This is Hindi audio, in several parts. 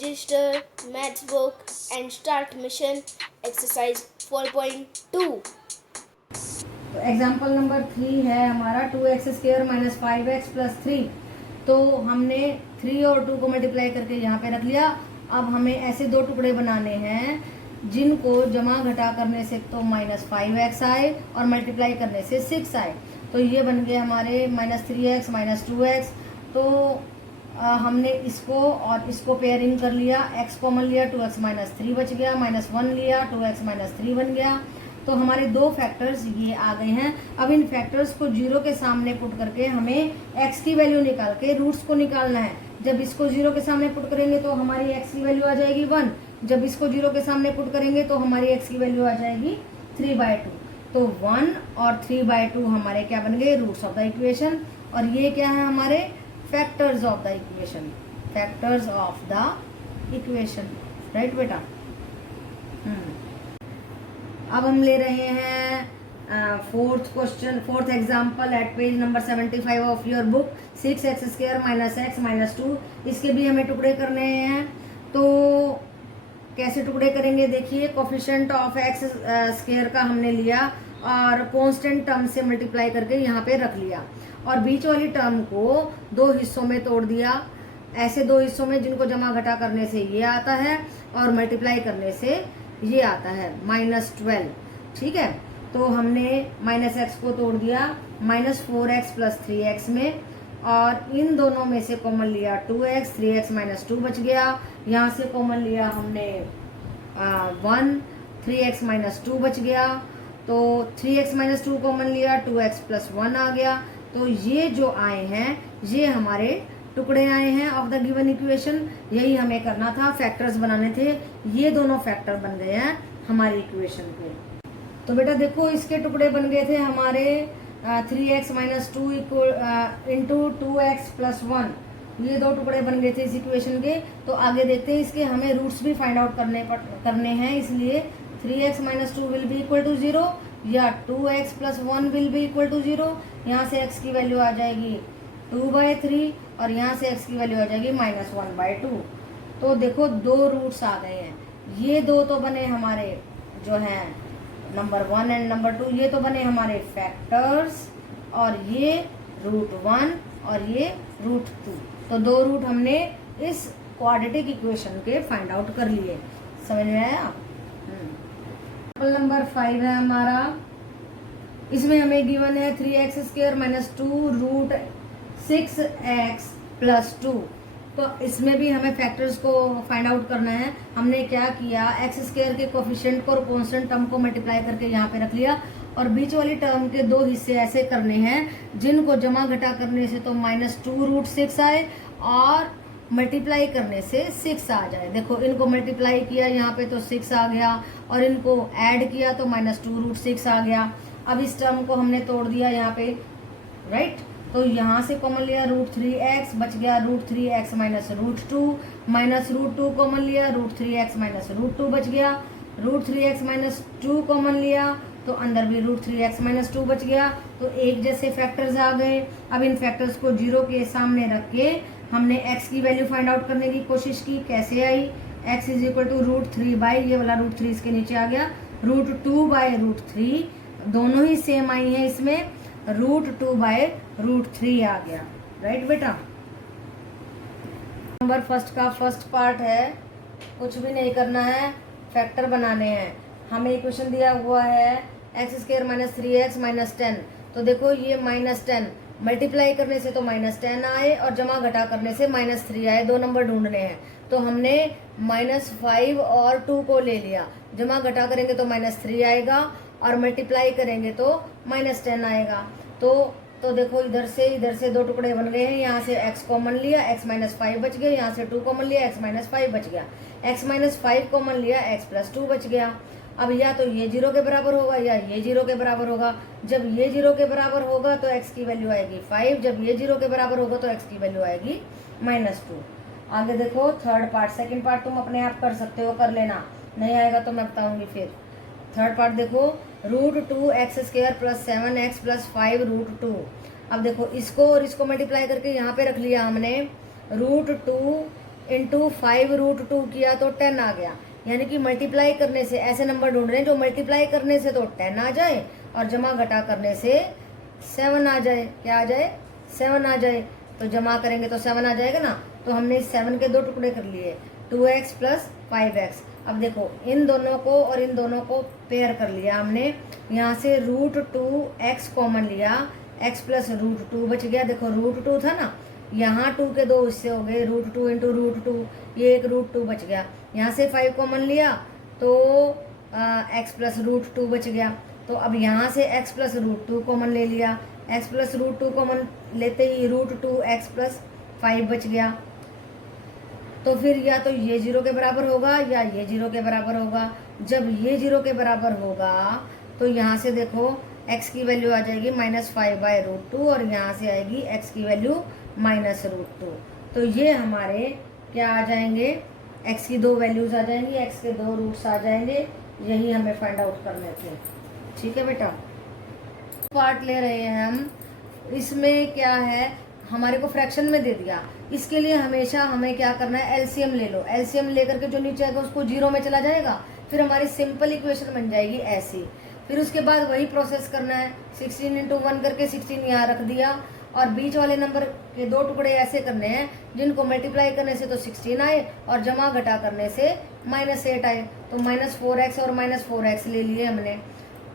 register maths book and start mission exercise 4.2. तो एग्जाम्पल नंबर 3 है हमारा 2x² माइनस 5x प्लस 3। तो हमने 3 और 2 को मल्टीप्लाई करके यहाँ पे रख लिया। अब हमें ऐसे दो टुकड़े बनाने हैं जिनको जमा घटा करने से तो माइनस 5x आए और मल्टीप्लाई करने से 6 आए। तो ये बन गए हमारे माइनस 3x माइनस 2x। तो हमने इसको और इसको पेयरिंग कर लिया, x कॉमन लिया, 2x माइनस 3 बच गया, माइनस 1 लिया, 2x माइनस 3 बन गया। तो हमारे दो फैक्टर्स ये आ गए हैं। अब इन फैक्टर्स को जीरो के सामने पुट करके हमें x की वैल्यू निकाल के रूट्स को निकालना है। जब इसको जीरो के सामने पुट करेंगे तो हमारी x की वैल्यू आ जाएगी 1। जब इसको जीरो के सामने पुट करेंगे तो हमारी x की वैल्यू आ जाएगी 3/2। तो 1 और 3/2 हमारे क्या बन गए, रूट्स ऑफ द इक्वेशन। और ये क्या है हमारे factors of the equation, factors of the equation, right बेटा। अब हम ले रहे हैं fourth example at page number 75 of your book, 6x² minus x minus 2। इसके भी हमें टुकड़े करने हैं। तो कैसे टुकड़े करेंगे देखिए, कोफिशिएंट ऑफ x² का हमने लिया और कांस्टेंट टर्म से मल्टीप्लाई करके यहाँ पे रख लिया और बीच वाली टर्म को दो हिस्सों में तोड़ दिया, ऐसे दो हिस्सों में जिनको जमा घटा करने से ये आता है और मल्टीप्लाई करने से ये आता है -12। ठीक है, तो हमने -x को तोड़ दिया -4x प्लस 3x में और इन दोनों में से कॉमन लिया 2x, 3x माइनस 2 बच गया। यहाँ से कॉमन लिया हमने 1, 3x माइनस 2 बच गया। तो 3x माइनस 2 कॉमन लिया, 2x प्लस 1 आ गया। तो ये जो आए हैं ये हमारे टुकड़े आए हैं ऑफ द गिवन इक्वेशन। यही हमें करना था, फैक्टर्स बनाने थे। ये दोनों फैक्टर बन गए हैं हमारी इक्वेशन के। तो बेटा देखो इसके टुकड़े बन गए थे हमारे 3x minus 2 into 2x plus 1। ये दो टुकड़े बन गए थे इस इक्वेशन के। तो आगे देखते हैं, इसके हमें रूट्स भी फाइंड आउट करने हैं। इसलिए 3x minus 2 will be equal to 0 या 2x plus 1 will be equal to 0। यहाँ से x की वैल्यू आ जाएगी 2/3 और यहाँ से x की वैल्यू आ जाएगी -1/2। तो देखो दो रूट्स आ गए हैं। ये दो तो बने हमारे जो हैं नंबर 1 एंड नंबर 2, ये तो बने हमारे फैक्टर्स और ये √1 और ये √2। तो दो रूट हमने इस क्वाड्रेटिक इक्वेशन के फाइंड आउट कर लिए। समझ में आया। एग्जाम्पल नंबर 5 है हमारा। इसमें हमें गिवन है 3x² माइनस 2 √6x प्लस 2। तो इसमें भी हमें फैक्टर्स को फाइंड आउट करना है। हमने क्या किया, x² के कोफिशिएंट को और कांस्टेंट टर्म को मल्टीप्लाई करके यहाँ पे रख लिया और बीच वाली टर्म के दो हिस्से ऐसे करने हैं जिनको जमा घटा करने से तो -2√6 आए और मल्टीप्लाई करने से 6 आ जाए। देखो इनको मल्टीप्लाई किया यहाँ पे तो 6 आ गया और इनको ऐड किया तो -2√6 आ गया। अब इस टर्म को हमने तोड़ दिया यहाँ पे, राइट। तो यहाँ से कॉमन लिया √3x, बच गया √3x माइनस √2, माइनस √2 कॉमन लिया √3x माइनस √2 बच गया। √3x माइनस 2 कॉमन लिया तो अंदर भी √3x माइनस 2 बच गया। तो एक जैसे फैक्टर्स आ गए। अब इन फैक्टर्स को जीरो के सामने रख के हमने x की वैल्यू फाइंड आउट करने की कोशिश की। कैसे आई, x इज इक्वल टू √3 ये वाला √3 इसके नीचे आ गया, √2/√3 दोनों ही सेम आई है इसमें, √2/√3 आ गया, राइट बेटा। नंबर फर्स्ट का फर्स्ट पार्ट है, कुछ भी नहीं करना है, फैक्टर बनाने हैं। हमें इक्वेशन दिया हुआ है x² माइनस 3x माइनस 10। तो देखो ये -10 मल्टीप्लाई करने से तो -10 आए और जमा घटा करने से -3 आए। दो नंबर ढूंढने हैं। तो हमने -5 और 2 को ले लिया, जमा घटा करेंगे तो -3 आएगा और मल्टीप्लाई करेंगे तो -10 आएगा। तो देखो इधर से दो टुकड़े बन गए हैं। यहाँ से x कॉमन लिया, x माइनस 5 बच गया। यहाँ से 2 कॉमन लिया, x माइनस 5 बच गया। x माइनस 5 कॉमन लिया, x प्लस 2 बच गया। अब या तो ये 0 के बराबर होगा या ये 0 के बराबर होगा। जब ये 0 के बराबर होगा तो x की वैल्यू आएगी 5, जब ये 0 के बराबर होगा तो x की वैल्यू आएगी -2। आगे देखो थर्ड पार्ट, सेकंड पार्ट तुम अपने आप कर सकते हो, कर लेना, नहीं आएगा तो मैं बताऊंगी फिर। थर्ड पार्ट देखो, √2x² प्लस 7x प्लस 5 √2। अब देखो इसको और इसको मल्टीप्लाई करके यहाँ पे रख लिया हमने, √2 इंटू 5√2 किया तो 10 आ गया। यानी कि मल्टीप्लाई करने से ऐसे नंबर ढूंढ रहे हैं जो मल्टीप्लाई करने से तो 10 आ जाए और जमा घटा करने से 7 आ जाए। क्या आ जाए? 7 आ जाए। तो जमा करेंगे तो 7 आ जाएगा ना। तो हमने इस 7 के 2 टुकड़े कर लिए, 2x प्लस 5x। अब देखो इन दोनों को और इन दोनों को पेयर कर लिया हमने। यहाँ से √2x कॉमन लिया, x प्लस √2 बच गया। देखो √2 था ना, यहाँ 2 के 2 हिस्से हो गए, √2 इंटू √2, ये एक √2 बच गया। यहाँ से 5 कॉमन लिया तो x प्लस √2 बच गया। तो अब यहाँ से x प्लस √2 कॉमन ले लिया, x प्लस √2 कॉमन लेते ही √2x प्लस 5 बच गया। तो फिर या तो ये 0 के बराबर होगा या ये 0 के बराबर होगा। जब ये 0 के बराबर होगा तो यहाँ से देखो x की वैल्यू आ जाएगी -5/√2 और यहाँ से आएगी x की वैल्यू -√2। तो ये हमारे क्या आ जाएंगे, x की 2 वैल्यूज आ जाएंगी, x के 2 रूट्स आ जाएंगे। यही हमें फाइंड आउट करने थे। ठीक है बेटा, पार्ट ले रहे हैं हम। इसमें क्या है, हमारे को फ्रैक्शन में दे दिया। इसके लिए हमेशा हमें क्या करना है, एलसीएम ले लो। एलसीएम लेकर के जो नीचे आएगा उसको 0 में चला जाएगा, फिर हमारी सिंपल इक्वेशन बन जाएगी ऐसी। फिर उसके बाद वही प्रोसेस करना है, 16 इंटू 1 करके 16 यहाँ रख दिया और बीच वाले नंबर के 2 टुकड़े ऐसे करने हैं जिनको मल्टीप्लाई करने से तो 16 आए और जमा घटा करने से -8 आए। तो -4x और -4x ले लिए हमने।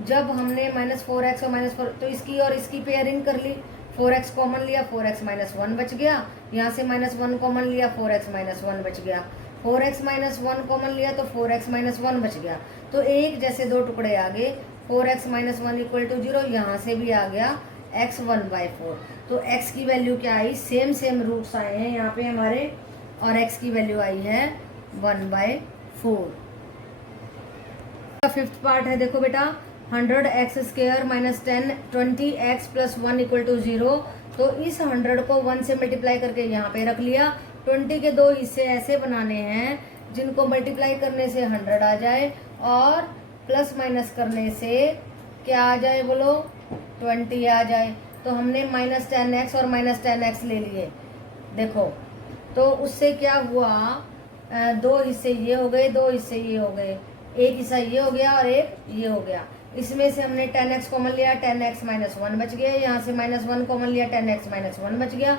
जब हमने -4x और -4 तो इसकी और इसकी पेयरिंग कर ली, 4x कॉमन लिया, 4x -1 बच गया। यहाँ से -1 कॉमन लिया, 4x -1 बच गया। 4x -1 कॉमन लिया तो 4x -1 बच गया। तो एक जैसे 2 टुकड़े आ गए, 4x -1 = 0। यहाँ से भी आ गया x 1/4। तो x की वैल्यू क्या आई, सेम रूट्स आए हैं यहाँ पे हमारे, और x की वैल्यू आई है 1/4। फिफ्थ पार्ट है, देखो बेटा, 100x² - 10 20x + 1 = 0। तो इस 100 को 1 से मल्टीप्लाई करके यहाँ पे रख लिया। 20 के 2 हिस्से ऐसे बनाने हैं जिनको मल्टीप्लाई करने से 100 आ जाए और प्लस माइनस करने से क्या आ जाए, बोलो, 20 आ जाए। तो हमने -10x और -10x ले लिए। देखो तो उससे क्या हुआ, 2 हिस्से ये हो गए, 2 हिस्से ये हो गए, एक हिस्सा ये हो गया और एक ये हो गया। इसमें से हमने 10x कॉमन लिया, 10x -1 बच गया। यहाँ से -1 कॉमन लिया, 10x -1 बच गया।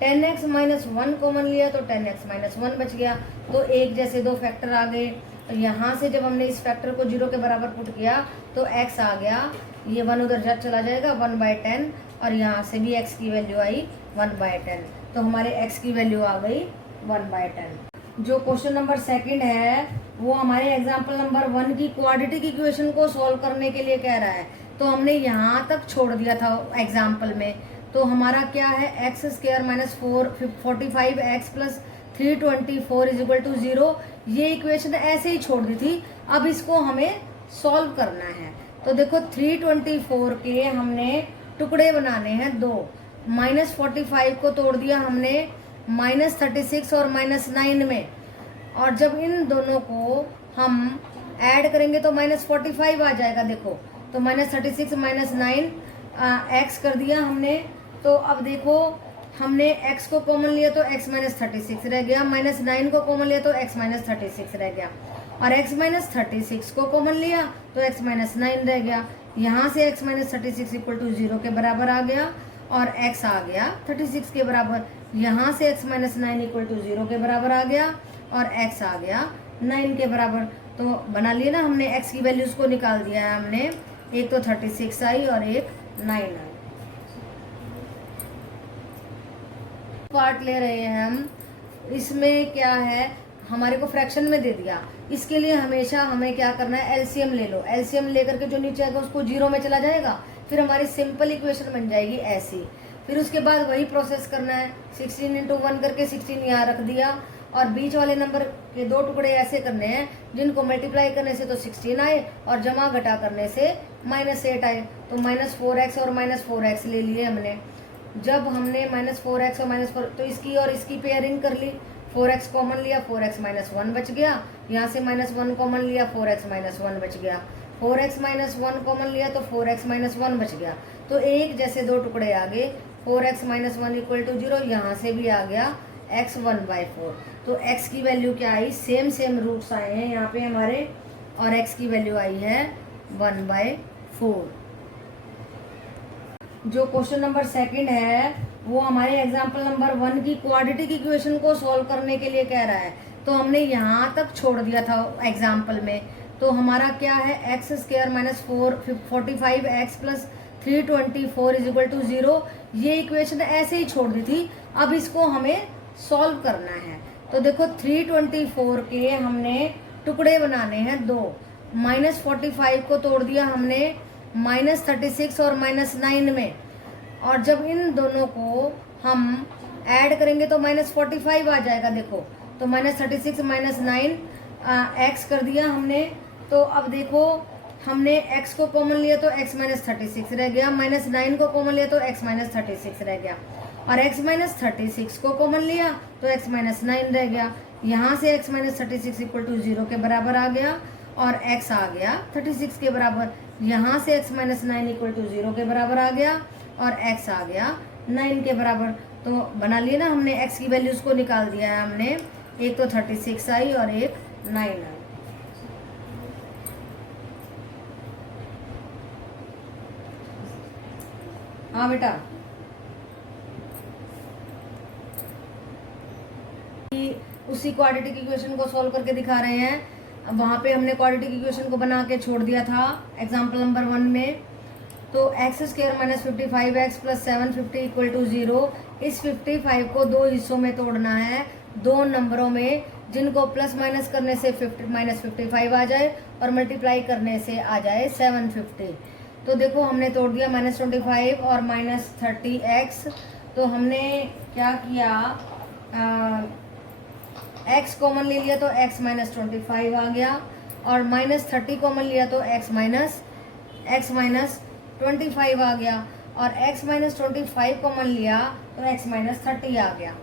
10x -1 कॉमन लिया तो 10x -1 बच गया। तो एक जैसे 2 फैक्टर आ गए। तो यहाँ से जब हमने इस फैक्टर को 0 के बराबर पुट किया तो x आ गया, ये 1 उधर चला जाएगा, 1/10, और यहाँ से भी x की वैल्यू आई 1/10। तो हमारे x की वैल्यू आ गई 1/10। जो क्वेश्चन नंबर 2 है वो हमारे एग्जाम्पल नंबर 1 की क्वाड्रेटिक इक्वेशन को सॉल्व करने के लिए कह रहा है। तो हमने यहाँ तक छोड़ दिया था एग्जाम्पल में। तो हमारा क्या है, x² - 45x + 324 = 0। ये इक्वेशन ऐसे ही छोड़ दी थी। अब इसको हमें सॉल्व करना है। तो देखो 324 के हमने टुकड़े बनाने हैं 2। -45 को तोड़ दिया हमने -36 और -9 में, और जब इन दोनों को हम ऐड करेंगे तो -45 आ जाएगा। देखो तो -36 -9 x कर दिया हमने। तो अब देखो हमने x को कॉमन लिया तो x -36 रह गया, -9 को कॉमन लिया तो x -36 रह गया, और x -36 को कॉमन लिया तो x -9 रह गया। यहाँ से x -36 = 0 के बराबर आ गया और x आ गया 36 के बराबर। यहाँ से x -9 = 0 के बराबर आ गया और x आ गया 9 के बराबर। तो बना लिए ना हमने, x की वैल्यूज को निकाल दिया है हमने। एक तो 36 आई और एक 9 आई। पार्ट ले रहे हैं हम। इसमें क्या है, हमारे को फ्रैक्शन में दे दिया। इसके लिए हमेशा हमें क्या करना है, एलसीएम ले लो। एलसीएम लेकर के जो नीचे आएगा उसको 0 में चला जाएगा, फिर हमारी सिंपल इक्वेशन बन जाएगी ऐसी। फिर उसके बाद वही प्रोसेस करना है, 16 इंटू 1 करके 16 यहाँ रख दिया और बीच वाले नंबर के 2 टुकड़े ऐसे करने हैं जिनको मल्टीप्लाई करने से तो 16 आए और जमा घटा करने से -8 आए। तो -4x और -4x ले लिए हमने। जब हमने -4x और -4, तो इसकी और इसकी पेयरिंग कर ली, 4x कॉमन लिया, 4x -1 बच गया। यहाँ से -1 कॉमन लिया, 4x -1 बच गया। 4x -1 कॉमन लिया तो 4x -1 बच गया। तो एक जैसे 2 टुकड़े आ गए, 4x -1 = 0। यहाँ से भी आ गया x 1/4। तो x की वैल्यू क्या आई, सेम रूट्स आए हैं यहाँ पे हमारे, और x की वैल्यू आई है 1/4। जो क्वेश्चन नंबर सेकंड है वो हमारे एग्जाम्पल नंबर 1 की क्वाड्रेटिक इक्वेशन को सॉल्व करने के लिए कह रहा है। तो हमने यहाँ तक छोड़ दिया था एग्जाम्पल में। तो हमारा क्या है, x square minus 45 x plus 324 is equal to 0। ये इक्वेशन ऐसे ही छोड़ दी थी, अब इसको हमें सॉल्व करना है। तो देखो 324 के हमने टुकड़े बनाने हैं दो। -45 को तोड़ दिया हमने -36 और -9 में, और जब इन दोनों को हम ऐड करेंगे तो -45 आ जाएगा। देखो तो -36 -9 एक्स कर दिया हमने। तो अब देखो हमने x को कॉमन लिया तो x -36 रह गया, -9 को कॉमन लिया तो x -36 रह गया, और x -36 को कॉमन लिया तो x -9 रह गया। यहाँ से x -36 इक्वल टू 0 के बराबर आ गया, और x आ गया 36 के बराबर। यहाँ से x -9 इक्वल टू 0 के बराबर आ गया, और x आ गया 9 के बराबर। तो बना लिया ना हमने, x की वैल्यूज को निकाल दिया है हमने, एक तो 36 आई और एक 9 आई। हाँ बेटा, उसी क्वाड्रेटिक इक्वेशन को सॉल्व करके दिखा रहे हैं। वहाँ पे हमने क्वाड्रेटिक इक्वेशन को बना के छोड़ दिया था एग्जाम्पल नंबर 1 में। तो x square minus 55 x plus 750 equal to 0। इस 55 को दो हिस्सों में तोड़ना है, दो नंबरों में, जिनको प्लस माइनस करने से -55 आ जाए और मल्टीप्लाई करने से आ जाए 750। तो देखो हमने तोड़ दिया -25 और -30x। तो हमने क्या किया, x कॉमन ले लिया तो x -25 आ गया, और -30 कॉमन लिया तो x -25 आ गया, और x -25 कॉमन लिया तो x -30 आ गया।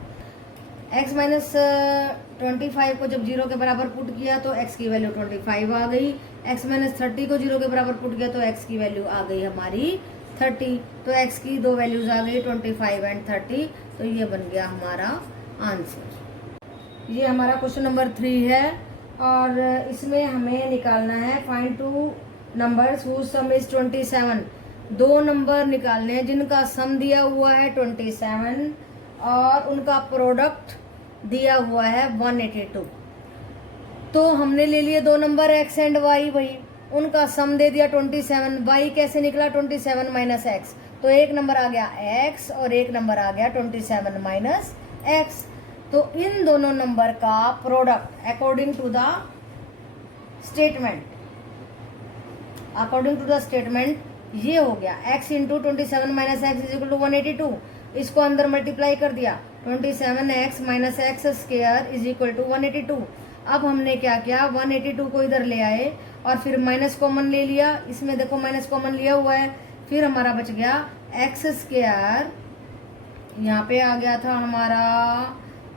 x -25 को जब 0 के बराबर पुट किया तो x की वैल्यू 25 आ गई। x -30 को 0 के बराबर पुट किया तो x की वैल्यू आ गई हमारी 30। तो x की दो वैल्यूज आ गई 25 एंड 30। तो ये बन गया हमारा आंसर। ये हमारा क्वेश्चन नंबर 3 है, और इसमें हमें निकालना है find two numbers whose sum is 27। दो नंबर निकालने हैं जिनका सम दिया हुआ है 27 और उनका प्रोडक्ट दिया हुआ है 182। तो हमने ले लिए दो नंबर x एंड y, भाई उनका सम दे दिया 27। y कैसे निकला, 27 माइनस x। तो एक नंबर आ गया x और एक नंबर आ गया 27 माइनस x। तो इन दोनों नंबर का product according to the statement ये हो गया x into 27 minus x is equal to 182। इसको अंदर मल्टीप्लाई कर दिया, 27x minus x square is equal to 182। अब हमने क्या किया, 182 को इधर ले आए और फिर माइनस कॉमन ले लिया। इसमें देखो माइनस कॉमन लिया हुआ है, फिर हमारा बच गया एक्स स्क्वायर, यहाँ पे आ गया था हमारा,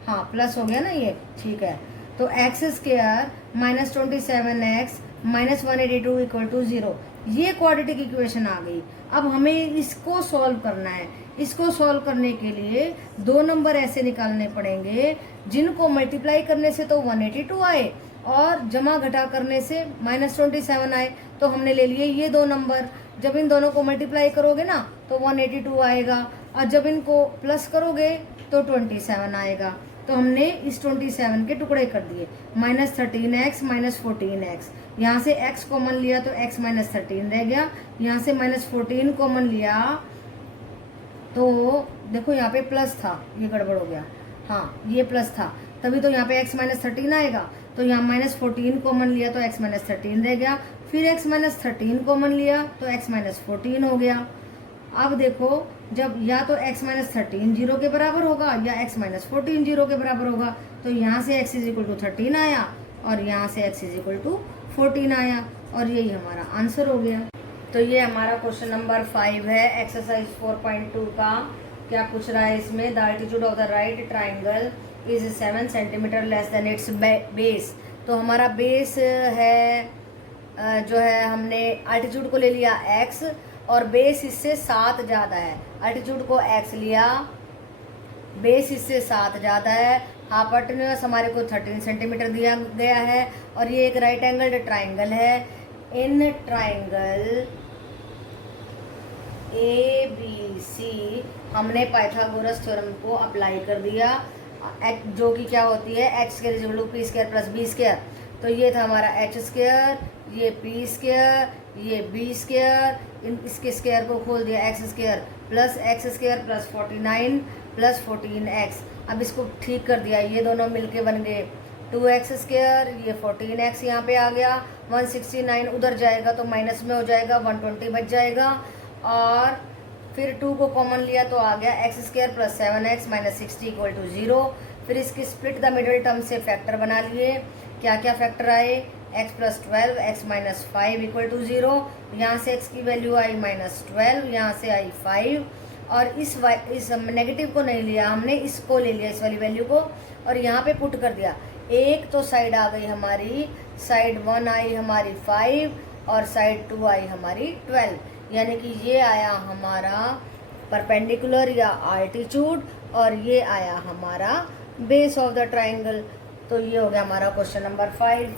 हाँ प्लस हो गया ना ये, ठीक है। तो x square minus 27x minus 182 equal to 0। ये क्वाड्रेटिक इक्वेशन आ गई। अब हमें इसको सॉल्व करना है। इसको सॉल्व करने के लिए दो नंबर ऐसे निकालने पड़ेंगे जिनको मल्टीप्लाई करने से तो 182 आए और जमा घटा करने से -27 आए। तो हमने ले लिए ये दो नंबर। जब इन दोनों को मल्टीप्लाई करोगे ना तो 182 आएगा, और जब इनको प्लस करोगे तो 27 आएगा। तो हमने इस 27 के टुकड़े कर दिए, -13x माइनस 14x। यहाँ से x कॉमन लिया तो x माइनस 13 रह गया। यहाँ से -14 कॉमन लिया तो देखो यहाँ पे प्लस था, ये गड़बड़ हो गया, हाँ ये प्लस था, तभी तो यहाँ पे x माइनस 13 आएगा। तो यहाँ -14 कॉमन लिया तो x माइनस 13 रह गया, फिर x माइनस 13 कॉमन लिया तो x माइनस 14 हो गया। अब देखो जब या तो x माइनस 13 0 के बराबर होगा या x माइनस 14 0 के बराबर होगा। तो यहाँ से x इज इक्वल टू 13 आया और यहाँ से x इज इक्वल टू 14 आया, और यही हमारा आंसर हो गया। तो ये हमारा क्वेश्चन नंबर 5 है एक्सरसाइज 4.2 का। क्या पूछ रहा है इसमें, the altitude of the right triangle is 7 centimetre less than it's base. तो हमारा बेस है जो है, हमने एल्टीट्यूड को ले लिया x और बेस इससे 7 ज़्यादा है। एल्टीट्यूड को x लिया बेस इससे 7 ज़्यादा है, हाइपोटेन्यूज हमारे को 13 सेंटीमीटर दिया गया है, और ये एक राइट एंगल ट्राइंगल है। इन ट्राइंगल ABC हमने पाइथागोरस थ्योरम को अप्लाई कर दिया, जो कि क्या होती है x square is equal to P square plus B square. तो ये था हमारा h स्क्वायर, ये p स्क्वायर, ये b स्क्वायर, इसके स्क्वायर को खोल दिया x square plus 49 plus 14x। अब इसको ठीक कर दिया, ये दोनों मिलके बन गए 2x स्क्वायर, ये 14x यहाँ पे आ गया, 169 उधर जाएगा तो माइनस में हो जाएगा, 120 बच जाएगा, और फिर 2 को कॉमन लिया तो आ गया x square plus 7x minus 60 equal to 0। फिर इसकी स्प्लिट द मिडल टर्म से फैक्टर बना लिए। क्या क्या फैक्टर आए? x plus 12, x minus 5 equal to 0। यहाँ से x की वैल्यू आई माइनस 12, यहाँ से आई 5, और इस नेगेटिव को नहीं लिया हमने, इसको ले लिया, इस वाली वैल्यू को, और यहाँ पे पुट कर दिया। एक तो साइड आ गई हमारी, साइड 1 आई हमारी 5 और साइड 2 आई हमारी 12, यानी कि ये आया हमारा परपेंडिकुलर या आल्टीट्यूड, और ये आया हमारा बेस ऑफ द ट्राइंगल। तो ये हो गया हमारा क्वेश्चन नंबर 5।